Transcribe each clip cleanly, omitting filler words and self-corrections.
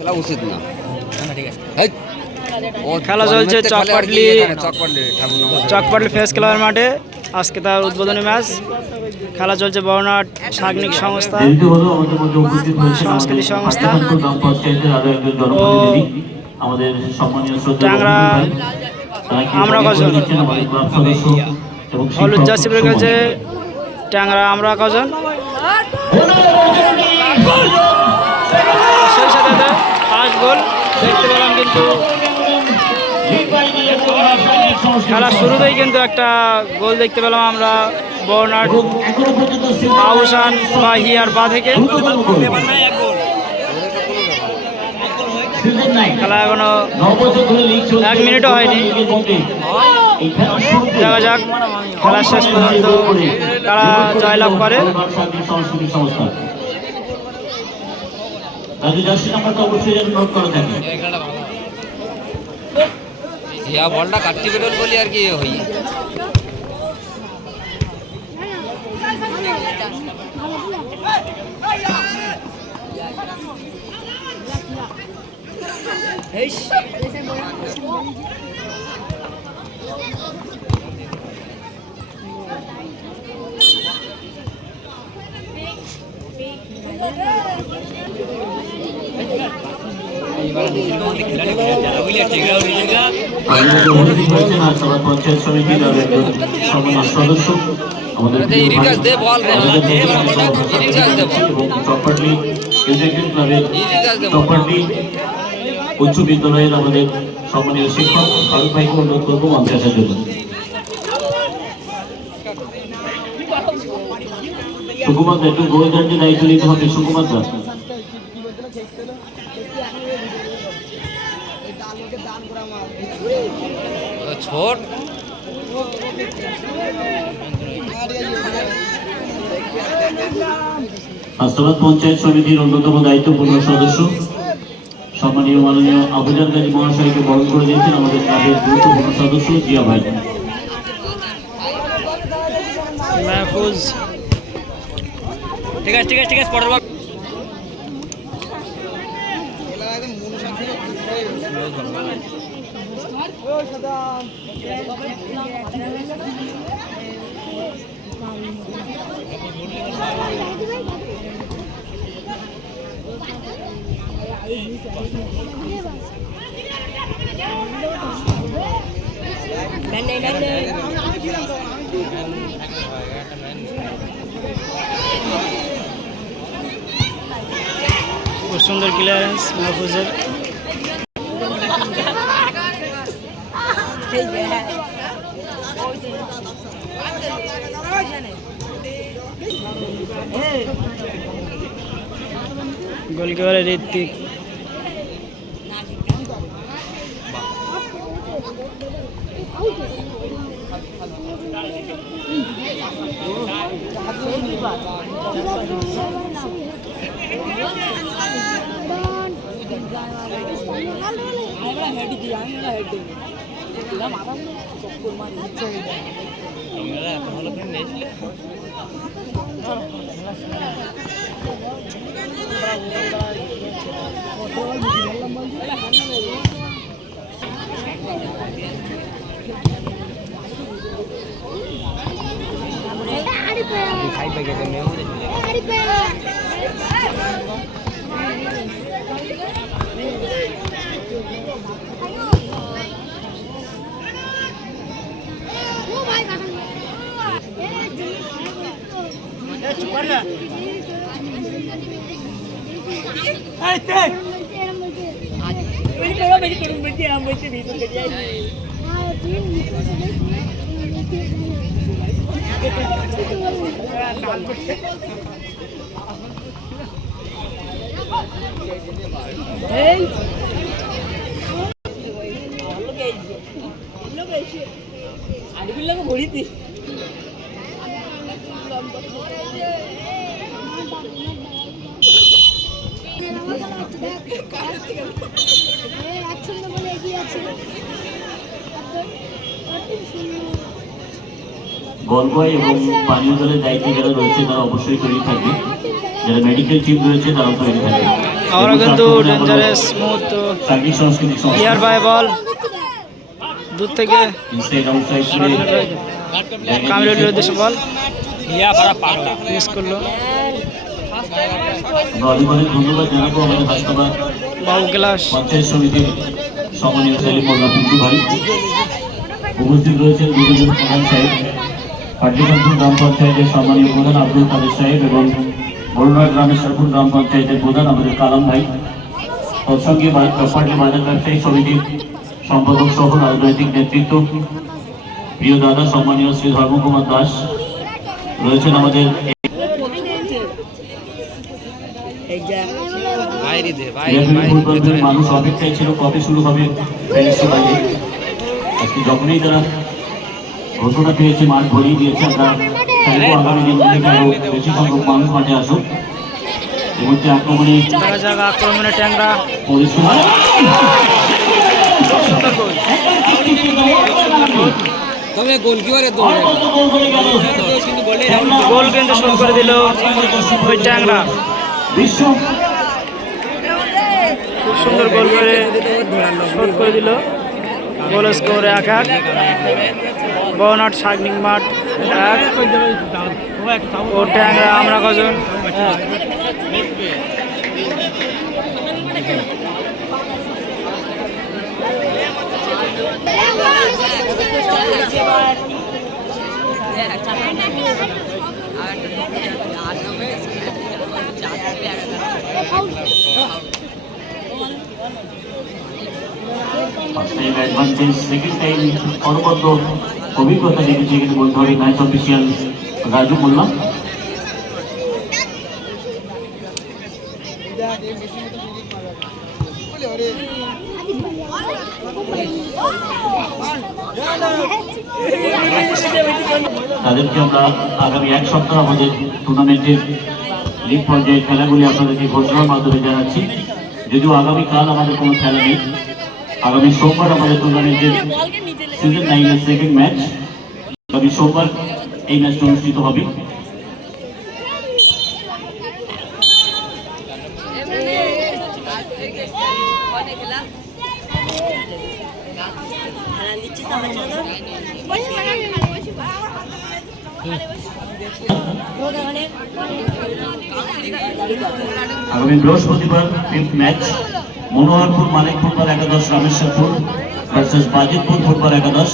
খেলা উচিত না। খেলা চলছে চকপাটলি ফেস ক্লাবের মাঠে। আজকে তার উদ্বোধনী ম্যাচ খেলা চলছে বর্ণাঢ্য সাংনিক সংস্থা সংস্কৃতি সংস্থা ও ট্যাংরা আমরা কজন হলুদ জার্সি পরে গেছে ট্যাংরা আমরা কজন সেই সাথে ফার্স্ট গোল দেখতে পেলাম। কিন্তু খেলা শুরুতেই কিন্তু একটা গোল দেখতে পেলাম আমরা বর্ণাঢ্য আহসান বা হিয়ার বা থেকে। খেলা এখনো 1 মিনিটও হয়নি। দেখা যাক খেলার শেষ পর্যন্ত তারা জয়লাভ করে। বলটা কাটতে বেরোল বলি আর কি হই উচ্চ বিদ্যালয়ের আমাদের সম্মানীয় শিক্ষক ফারুক ভাইকে অনুরোধ করবো মঞ্চে আসার জন্য। সুকুমার একটু গোলদারকে দায়িত্ব নিতে হবে। সুকুমার দা ছোট হাসনাবাদ পঞ্চায়েত সমিতির অন্যতম দায়িত্বপূর্ণ সদস্য সম্মানীয় মাননীয় আবুজার গাজী মহাশয়কে বরণ করে দিয়েছেন আমাদের ক্লাবের গুরুত্বপূর্ণ সদস্য জিয়া ভাই। ঠিক আছে ঠিক আছে ঠিক আছে পরের বার খুব সুন্দর ক্লিয়ারেন্স মাহফুজের। গোলকিপারের ঋত্বিক বলবয় এবং পানীয় জলের দায়িত্বে যারা রয়েছে তারা অবশ্যই তৈরি থাকবে, যারা মেডিকেল টিম রয়েছে তারাও তৈরি থাকবে। আমরা কিন্তু ডেঞ্জারাস স্মুথ সার্বিক সাংস্কৃতিক ইয়ার বাই বল দূর থেকে ইনসাইড আউটসাইড করে কামিরুলের উদ্দেশ্যে বল মিস করলো। আমরা অনেক ধন্যবাদ জানাবো আমাদের হাসপাতাল বাবু ক্লাস পঞ্চায়েত সমিতির সম্মানীয় সেলিম মোল্লা পিন্টু ভাই, উপস্থিত রয়েছেন দুজন প্রধান সাহেব, পাটলিকানপুর গ্রাম পঞ্চায়েতের সম্মানীয় প্রধান আব্দুল কাদের সাহেব এবং বড়ুয়ার গ্রামের সরপুর গ্রাম পঞ্চায়েতের প্রধান আমাদের কালাম ভাই, তৎসঙ্গে পাটলি বাজার ব্যবসায়ী সমিতির সম্পাদক সহ রাজনৈতিক নেতৃত্ব, প্রিয় দাদা সম্মানীয় শ্রী ধর্মকুমার দাস রয়েছেন আমাদের। বাইরে দে মানুষ অপেক্ষায় ছিল কবে শুরু হবে প্যারিসের বাইরে। আজকে যখনই তারা ঘোষণা পেয়েছে মাঠ ভরিয়ে দিয়েছে, আমরা চাইবো আগামী দিনগুলিতে আরো বেশি সংখ্যক মানুষ মাঠে আসুক। এর মধ্যে আক্রমণে আক্রমণে ট্যাংরা পরিশ্রম তবে গোলকিপারের গোল কিন্তু শোধ করে দিল ওই ট্যাংরা, বিশ্ব খুব সুন্দর গোল করে শোধ করে দিল। Goal score 1-1। বড়নাট সাগনিক মাঠ 1 ও ট্যাংরা আমরা কজন 1। অনবদ্য অভিজ্ঞতা দেখেছি কিন্তু বলতে হবে ম্যাচ অফিসিয়াল রাজু মোল্লা। তাদেরকে আমরা আগামী এক সপ্তাহ আমাদের টুর্নামেন্টের লিগ পর্যায়ের খেলাগুলি আপনাদেরকে ঘোষণার মাধ্যমে জানাচ্ছি। যদিও আগামীকাল আমাদের কোনো খেলা নেই, আগামী সোমবার আমাদের টুর্নামেন্টের সিজন 9-এর সেকেন্ড ম্যাচ, আগামী সোমবার এই ম্যাচটা অনুষ্ঠিত হবে। আগামী বৃহস্পতিবার ফিফথ ম্যাচ মনোহরপুর মানিক ফুটবল একাদশ রামেশ্বরপুর ভার্সেস বাজিতপুর ফুটবল একাদশ।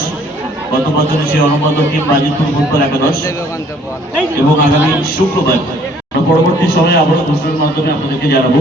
গত বছরে সেই অনবদ্য টিম বাজিতপুর ফুটবল একাদশ। এবং আগামী শুক্রবার পরবর্তী সময়ে আবারও ঘোষণার মাধ্যমে আপনাদেরকে জানাবো।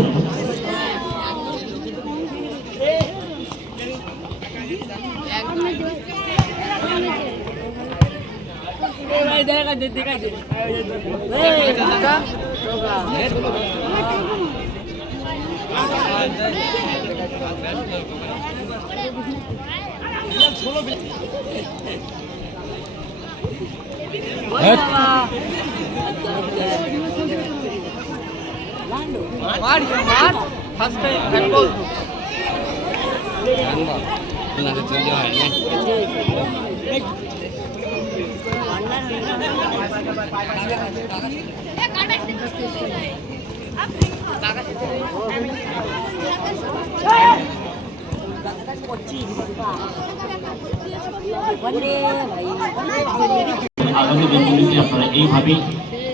আগামী দিনগুলিতে আপনারা এইভাবেই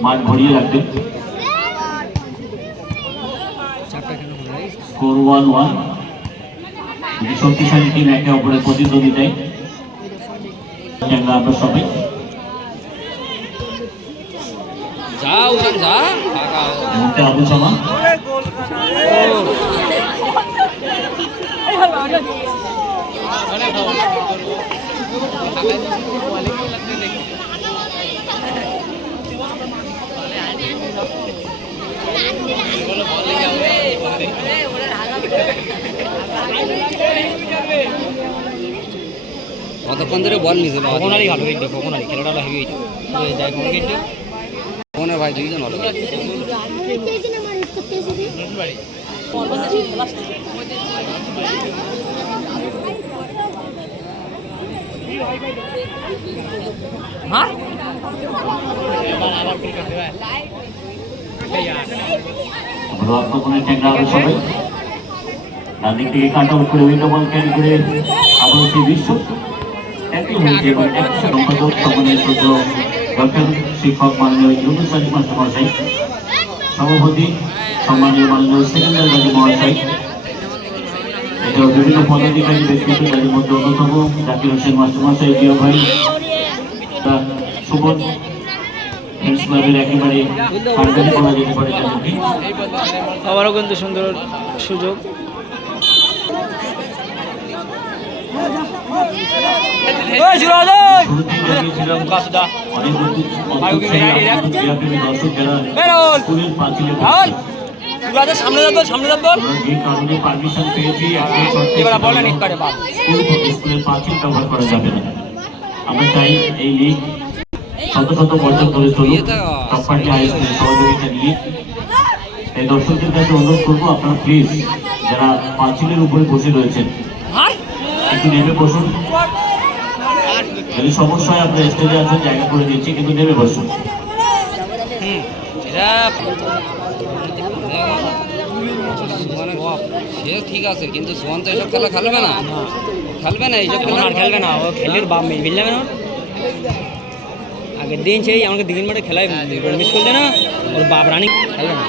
মাঠ ভরিয়ে রাখবেন। স্কোর 1-1। শক্তিশালী টিম একে অপরের প্রতিদ্বন্দ্বিতায় আমরা সবাই আবু সামা কতক্ষণ ধরে বল নিতে কখনই ভালো হইতো, কখনই খেলাটা হেভি হইতো যায় কোন কিন্তু কোনে ভাই দুইজন ভালো হ্যাঁ আমরা আক্রমণের ট্যাংরা হবে সবাই। ডান দিক থেকে কাট আউট করে উইন্ডো বল ক্যারি করে আবার সেই বিশ্ব একই হয়েছে এবং একশো সম্পাদক সম্মানের সূত্র ডক্টর শিক্ষক মাননীয় ইউনুস আলী মাস্টার মহাশয়, সভাপতি সম্মানীয় মাননীয় সেকেন্ডার গাজী মহাশয়, এছাড়াও বিভিন্ন পদাধিকারী ব্যক্তিত্ব, যাদের মধ্যে অন্যতম জাকির হোসেন মাস্টার মহাশয়, জিয়া ভাই, সুমন ফ্রেন্ডস ক্লাবের একেবারে কার্যকরী বলা যেতে পারে যাদেরকে। আবারও কিন্তু সুন্দর সুযোগ। সামনে যে কারণে পারমিশন পেয়েছি স্কুলের পাঁচিল ব্যবহার করা যাবে না। আমরা চাই এই লিগ শত শত বছর ধরে চলুক, সবপাটি হাই স্কুলের সহযোগিতা নিয়ে। এই দর্শকদের কাছে অনুরোধ করবো, আপনারা প্লিজ যারা পাঁচিলের উপরে বসে রয়েছেন একটু নেমে বসুন। যদি সমস্যা হয় আপনারা স্টেজে আছেন, জায়গা করে দিচ্ছি, কিন্তু নেমে বসুন। ঠিক আছে, কিন্তু সোহান তো এসব খেলা খেলবে না, এইসব খেলা আর খেলবে না। ও খেলের বাপ মেয়ে ফেলবে না। আগের দিন সেই আমাকে দিন মাঠে খেলায় মিস করলে না, ওর বাপ রানি খেলবে না।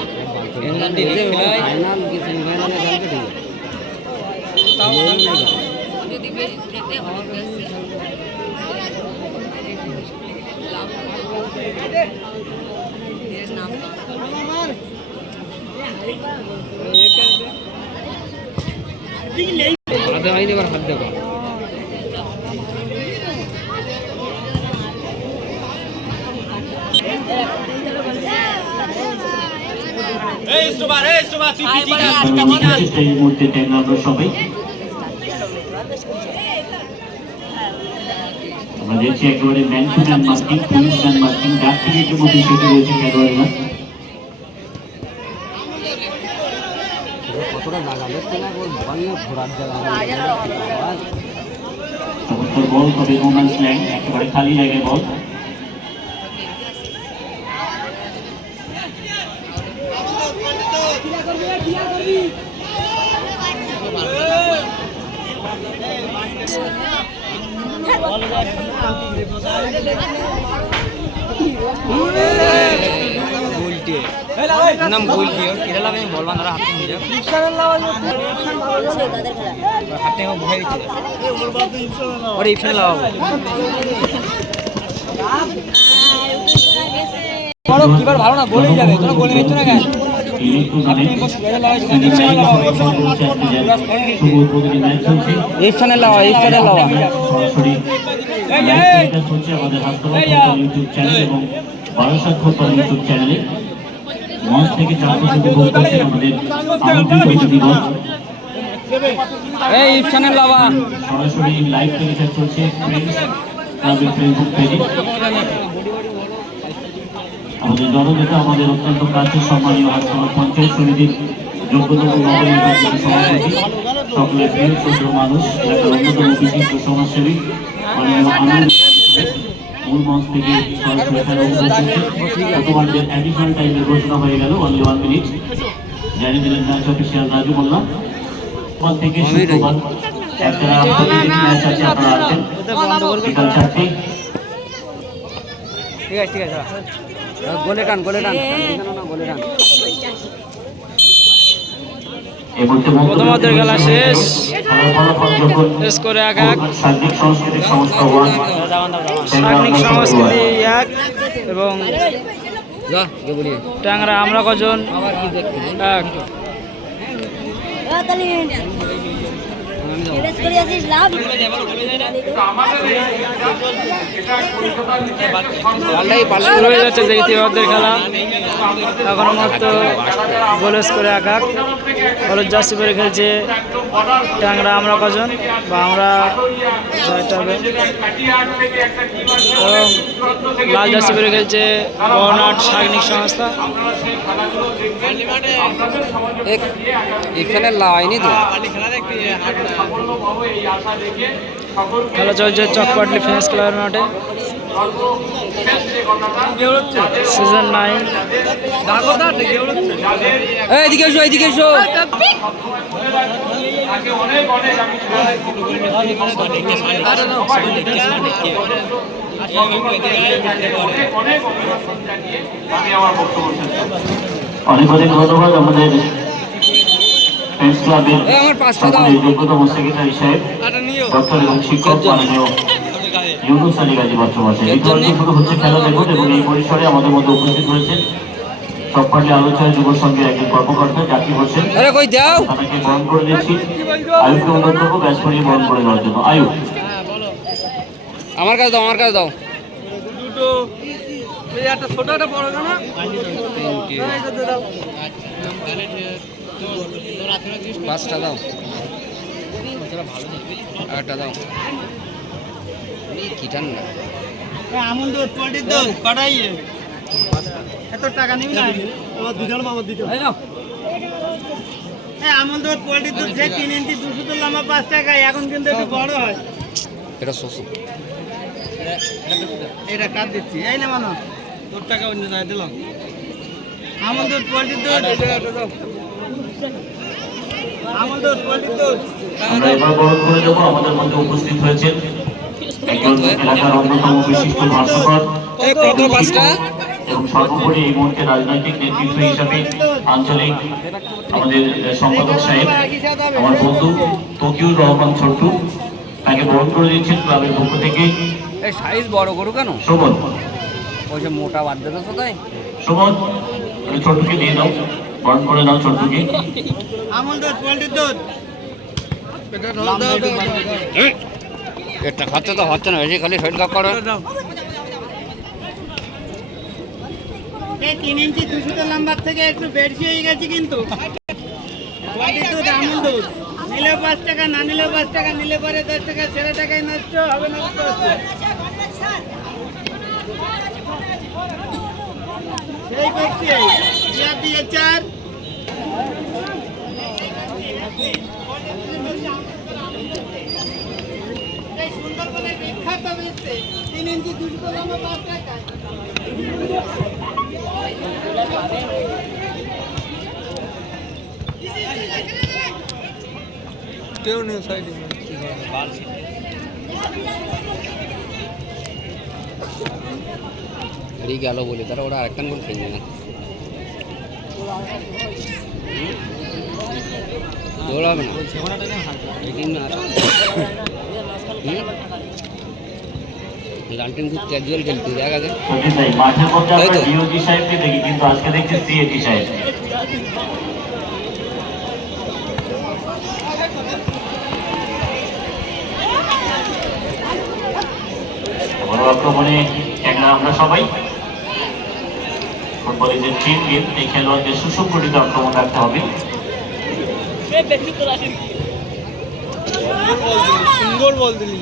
হাত দেবো এই মুহূর্তে ট্যাংরা আমরা সবাই আমরা দেখছি একেবারে man to man marking, police man marking, ডাক থেকে ইতিমধ্যে সেটা রয়েছে খেলোয়াড়েরা। চমৎকার বল, তবে রোম্যান্স লাইন একেবারে খালি জায়গায় বল। নাম বলছি কেরালা বল বান্ধারা হাতে নিয়ে যাও, হাতে বসাই দিচ্ছে ওরে ইপসানে লাগাবো। কিবার ভালো না, গোলেই যাবে, তোরা গোলে নিচ্ছ না কেন? ইপসানে লাওয়া, ইপসানে লাওয়া চলছে আমাদের ইউটিউব চ্যানেল এবং বারাসাত ফুটবল ইউটিউব চ্যানেলে। মঞ্চ থেকে চারশো উপভোগ করছেন আমাদের আমন্ত্রিত দিবস। সরাসরি লাইভ টেলিকাস্ট চলছে ফ্রেন্ডস ক্লাবের ফেসবুক পেজে। আমাদের জননেতা, আমাদের অত্যন্ত কাছের সম্মানীয় হাসপাতাল পঞ্চায়েত সমিতির যোগ্যতম নবনির্বাচিত সভাপতি, সকলের প্রিয় ছোট মানুষ, এলাকার অন্যতম বিশিষ্ট সমাজসেবী মূল মঞ্চ থেকে সরাসরি খেলা বর্তমানদের অ্যাডিশনাল টাইমের ঘোষণা হয়ে গেল, অনলি 1 মিনিট জানিয়ে দিলেন ম্যাচ অফিসিয়াল রাজু মোল্লা। থেকে শুক্রবার একটা প্রতিদিন ম্যাচ আছে, আপনারা আছেন বিকাল 4টা। ঠিক আছে, ঠিক আছে, গোলে টান, গোলে টান, গোলে টান। প্রথমার্ধের খেলা শেষ, স্কোরে 1-1। সার্বিক সাংস্কৃতিক সংস্থা 1, সার্বিক সংস্কৃতি 1 এবং ট্যাংরা আমরা কজন 1। শুরু হয়ে যাচ্ছে দ্বিতীয়ার্ধের খেলা। এখনো মাত্র গোল স্কোরে 1-1। হলুদ জার্সি পরে খেলছে ট্যাংরা আমরা কজন বা আমরা জয়টা হবে, এবং লাল জার্সি পরে খেলছে বর্নাট সার্বিক সংস্থা। এখানে লাইনি তো খেলা চলছে চকপাটলি ফ্রেন্ডস ক্লাবের মাঠে। সিজন 9 এদিকে এসো এদিকে এসো অনেক অনেক ধন্যবাদ আমাদের ফ্রেন্ডস ক্লাবের সকলের যোগ্যতম সেক্রেটারি সাহেব ডক্টর এবং শিক্ষক মাননীয় ইউনুস আলী গাজী বর্তমানে এই দলটি শুরু হচ্ছে খেলা দেখুন এবং এই পরিসরে আমাদের মধ্যে উপস্থিত হয়েছেন সবপাল্লি আলোচনা যুব সংঘের একজন কর্মকর্তা জাকির হোসেন তাকে বরণ করে দিচ্ছি আয়ুবকে অনুরোধ করবো ব্যাস করিয়ে বরণ করে দেওয়ার জন্য। আয়ুব আমার কাছে দাও আমার কাছে দাও পাঁচটা দাও আরেকটা দাও কি ঠান্ডা আমন দুধ পোল্ট্রির দুধ কটাই এত টাকা নিবি না আমার দুজন মামার দিতে আমন দুধ পোল্ট্রির দুধ যে 3 ইঞ্চি 200 তো লম্বা 5 টাকা এখন কিন্তু একটু বড় হয় এটা শোষো এটা কাট দিচ্ছি এই না মানো তোর টাকা অন্য যায় দিলাম আমন দুধ পোল্ট্রির দুধ আমন দুধ পোল্ট্রির দুধ আমরা এবার বরণ করে দেবো। আমাদের মধ্যে উপস্থিত হয়েছেন একজন এলাকার অন্যতম বিশিষ্ট ভাষ্যকার এবং সর্বোপরি এই মুহূর্তে রাজনৈতিক নেতৃত্ব হিসাবে আঞ্চলিক আমাদের সম্পাদক সাহেব আমার বন্ধু তকিউর রহমান ছোট্টু তাকে বরণ করে দিচ্ছেন ক্লাবের পক্ষ থেকে। এই সাইজ বড় করো কেন শোভন ওই যে মোটা বাদ দিতে তাই শোভন ছোট্টুকে দিয়ে দাও, বরণ করে দাও ছোট্টুকে। আমন দুধ পোল্ট্রির দুধ এটা খাচ্ছে তো হচ্ছে না বেশি খালি শরীর কাপ করে এই 3 ইঞ্চি 200 তো লম্বা থেকে একটু বেশি হয়ে গেছে কিন্তু পোল্ট্রির দুধ আমন দুধ নিলেও 5 টাকা না নিলেও 5 টাকা নিলে পরে 10 টাকা ছেড়ে টাকায় নষ্ট হবে না সেই করছি দিয়ে 4 সুন্দরবনের বিখ্যাত বেচতে 3 ইঞ্চি 200 লম্বা 5 টাকা কেউ নেই সাইডে গেল বলে তারা ওরা আরেকটা করে খেয়ে নেবে জোর হবে না লালটেন খুব ক্যাজুয়াল খেলতে দেখা যায় মাঠের মধ্যে আমরা ডিওজি সাহেবকে দেখি কিন্তু আজকে দেখছি সিএটি সাহেব। বড় আক্রমণে আমরা সবাই ফুটবলের যে টিম গেম এই খেলোয়াড়দের সুসংগঠিত আক্রমণ রাখতে হবে। সুন্দর বল দিলি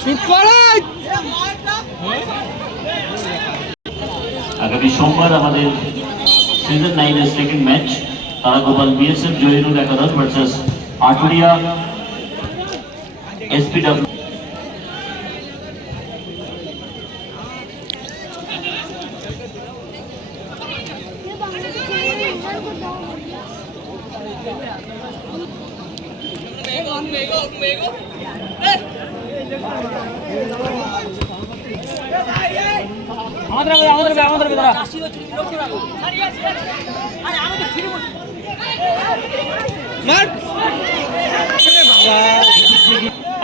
শুট করে আগামী সোমবার আমাদের সিজন 9 এর সেকেন্ড ম্যাচ তারাগোপাল বিএসএফ জহিরুল একাদশ ভার্সেস আটুরিয়া এসপিডব্লিউ। আমাদের বেদরা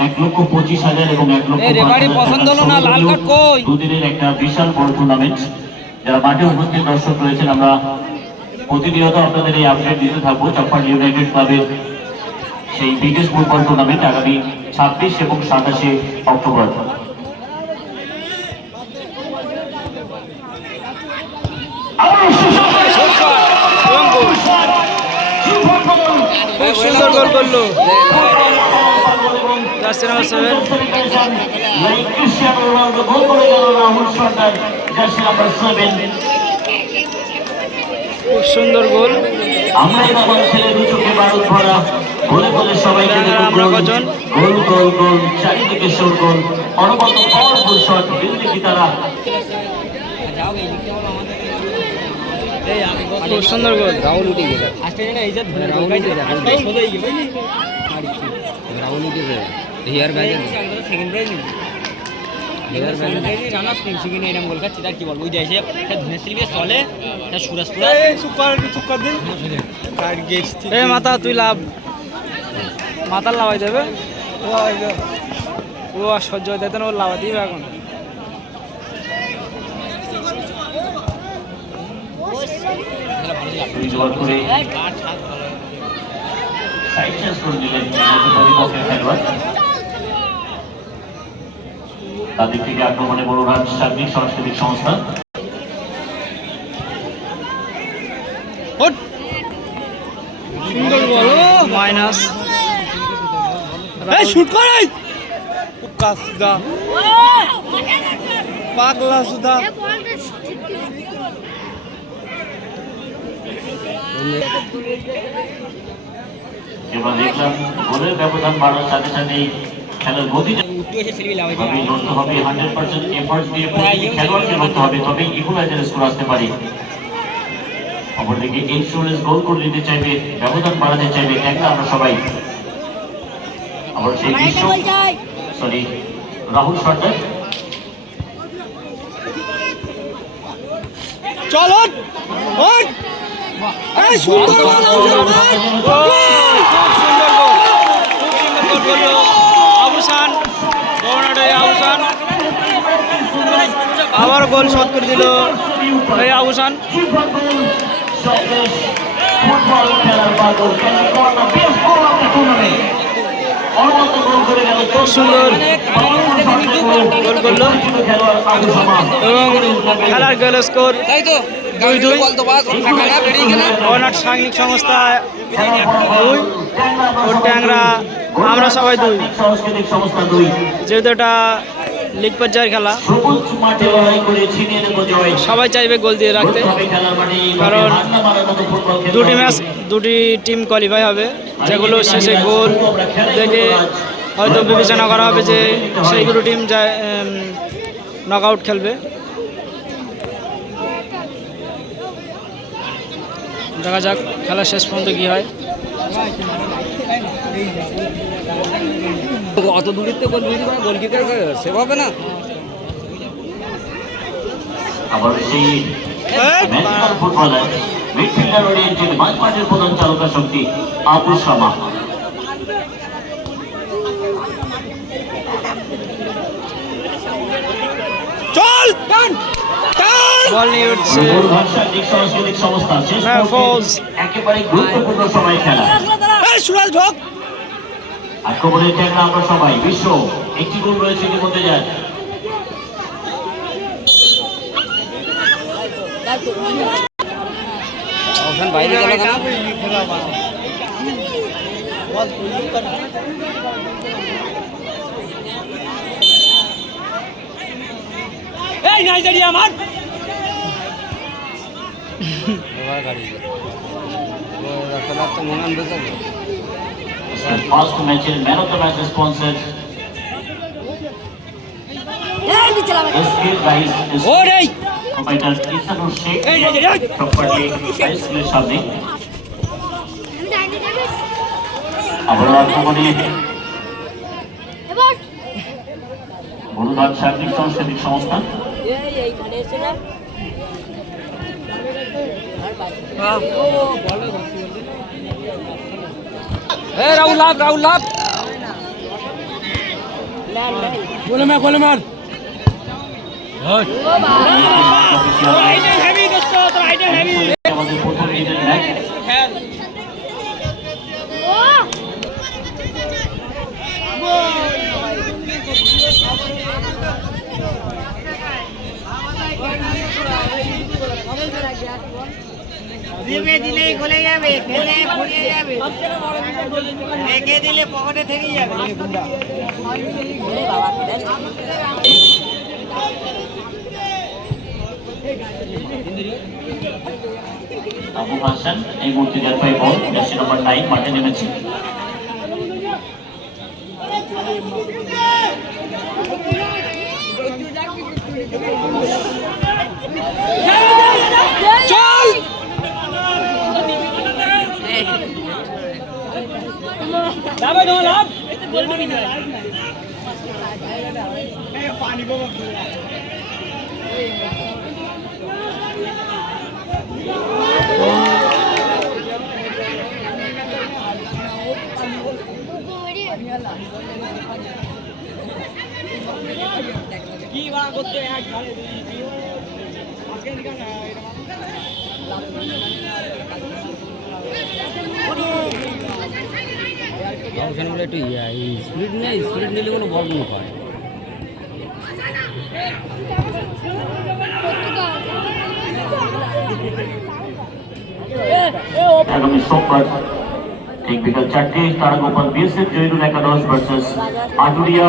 1,25,000 এবং 1,05,000 দুদিনের একটা বিশাল বড় টুর্নামেন্ট। যারা মাঠে উপস্থিত দর্শক রয়েছেন আমরা প্রতিনিয়ত আপনাদের এই আপডেট দিতে থাকবো। চপ্পাল ইউনাইটেড ক্লাবের সেই বিগেস্ট ফুটবল টুর্নামেন্ট আগামী 26 এবং 27 অক্টোবর। সুন্দর গোল করলো খুব সুন্দর গোল। আমরা ছেলে দু চোখে বারুদ ভরা গোলে গোলে সবাইকে দেখুন আমরা গোল কজন? গোল গোল গোল চারিদিকে শোর গোল অনবরত পাওয়ারফুল শট বিলদিকি তারা যাও এই দিকটা হলো আমাদের খুব সুন্দর গোল। রাহুল উঠে গেল আজকে না এই যে রাহুল উঠে গেল আজকে সোজাই গেল রাহুল উঠে গেল হিয়ার গায়ে সেকেন্ড প্রাইজ নিবি হিয়ার গায়ে রানা সিং এরকম গোল খাচ্ছে তার কি বলবো ওই দেশে ধনেশ্রী বেশ চলে তার সুরাজপুরা চুপ দিন এই মাথা তুই লাভ মাথার লাভাই দেবে ও আর সহ্য হয়ে যেত না ও লাভা দিবে এখন জোর করে সাইড চেঞ্জ করে দিলেন প্রতিপক্ষের খেলোয়াড় তাদের থেকে আক্রমণে বড়ুরহাট সার্বিক সাংস্কৃতিক সংস্থা সুন্দর বল মাইনাস শুট করে সুদা পাগলা সুদা এবার দেখলাম গোলের ব্যবধান বাড়ার সাথে সাথে খেলার গতিটা উঠে এসে সেলফি লাগাই ভাবে লড়তে হবে 100% এফর্ট দিয়ে প্রতিটি খেলোয়াড়কে লড়তে হবে তবেই ইকুয়ালাইজার স্কোর আসতে পারে অপরদিকে ইন্স্যুরেন্স গোল করে দিতে চাইবে ব্যবধান বাড়াতে চাইবে একটা আমরা সবাই আবার সেই দৃশ্য সরি রাহুল সর্দার চলো আবুসান আবার গোল শট করে দিল এই আবুসান ফুটবল খেলার পাগল খুব সুন্দর গোল করলো এবং খেলার গোল স্কোর তাই তো 2-2 বল তো বাস ফাঁকা না বেরিয়ে গেল বর্ণাঢ্য সাংবাদিক সংস্থা 2 ও ট্যাংরা আমরা সবাই 2 সাংস্কৃতিক সংস্থা 2 যেহেতু এটা লিগ পর্যায়ের খেলা সবুজ মাঠে লড়াই করে ছিনিয়ে নেব জয় সবাই চাইবে গোল দিয়ে রাখতে খেলার মাঠে কারণ হান্না মারার মতো ফুটবল খেলতে দুটি হবে। ম্যাচ দুটি টিম কোয়ালিফাই হবে যেগুলো শেষে গোল দেখে হয়তো বিবেচনা করা হবে যে সেই দুটো টিম যায় নক আউট খেলবে দেখা যাক খেলা শেষ পর্যন্ত কী হয় অত দূরের তো গোলকিপার সেভ হবে না আবার সেই ন্যাশনাল ফুটবলার মিডফিল্ডার ওরিয়েন্টেড মাঝমাঠের প্রধান চালকা শক্তি আবু শামা বল নিয়ে উঠছে সাংস্কৃতিক সাংস্কৃতিক সংস্থা শেষ হ্যাঁ, মুহূর্তে ফৌজ। একেবারে গুরুত্বপূর্ণ সময় খেলা আক্রমণের ট্যাংরা আমরা সবাই বিশ্ব একটি গোল রয়েছে ইতিমধ্যে যায় ওখান বাইরে গেল কেন এই নাইজেরিয়া আমার এবার গাড়ি তো মনে আনবে ফার্স্ট ম্যাচের man of the match sponsor SK rice ওরে প্রোপাইটার ইসানুর শেখ এই প্রপার্টি হাইস্কুলের সামনে আবার আক্রমণে বড়ুরহাট সার্বিক সাংস্কৃতিক সংস্থা রাহুল লাভ গোলে মার আমাদের প্রথম দিনের ম্যাচ দিলেই গলে যাবে খেলে ফুরিয়ে যাবে রেখে দিলে পকেটে থেকে যাবে আবু হাসান এই মুহূর্তে যার পাই বল জার্সি নম্বর 9 মাঠে নেমেছে ওখানে বলে একটু স্পিড নেই, স্পিড নিলে কোনো বল মনে হয়। আগামী সোমবার ঠিক বিকাল 4টে তারাগোপাল বিএসএফ জয়নুল একাদশ ভার্সেস আটুরিয়া।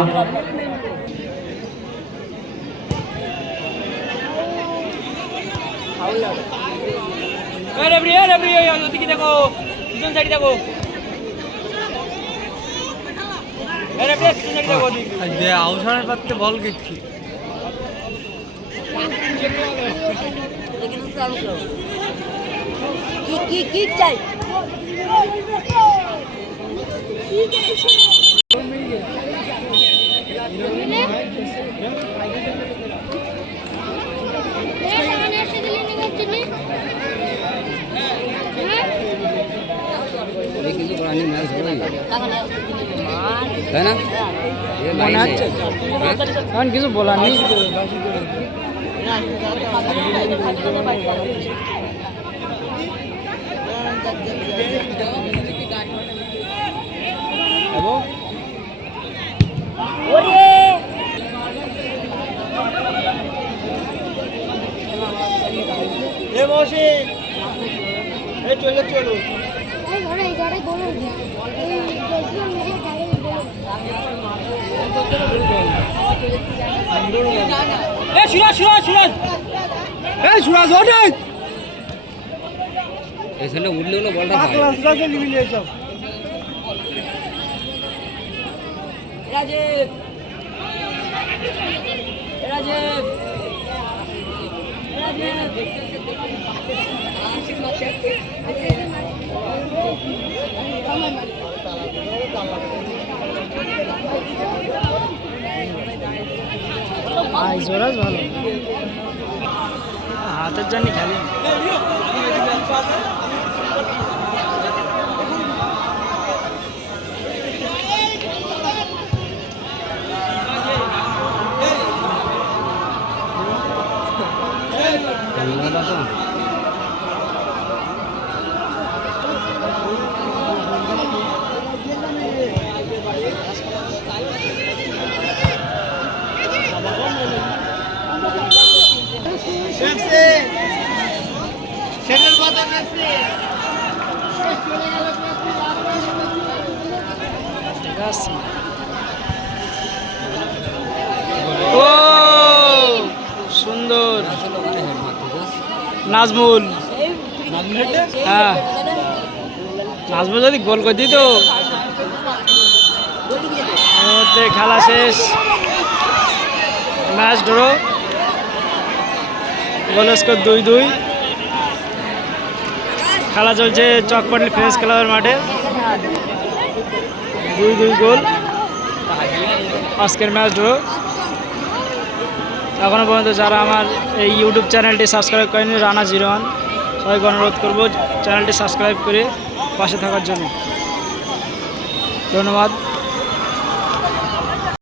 দেখো পিছন সাইড দেখো, আউসানের পাত্রে বল কিচ্ছি কি চাই কিছু করানি ম্যাচ হবে তাই না? মনে হচ্ছে এখন কিছু বলার নেই। চলো চলো সুরাজ ওঠে এখানে উঠলে হলো বলটা জোরাজ ভালো হাতের জন্য খেলে। ও সুন্দর নাজমুল, হ্যাঁ নাজমুল যদি গোল করে দিত। মধ্যে খেলা শেষ, ম্যাচ ড্র, গোল স্কোর 2-2। খেলা চলছে চকপাটলি ফ্রেন্ডস ক্লাবের মাঠে, 2-2 গোল। আজকের ম্যাচ ড্র। এখনও পর্যন্ত যারা আমার এই ইউটিউব চ্যানেলটি সাবস্ক্রাইব করেনি, রানা 01, সবাইকে অনুরোধ করবো চ্যানেলটি সাবস্ক্রাইব করে পাশে থাকার জন্য। ধন্যবাদ।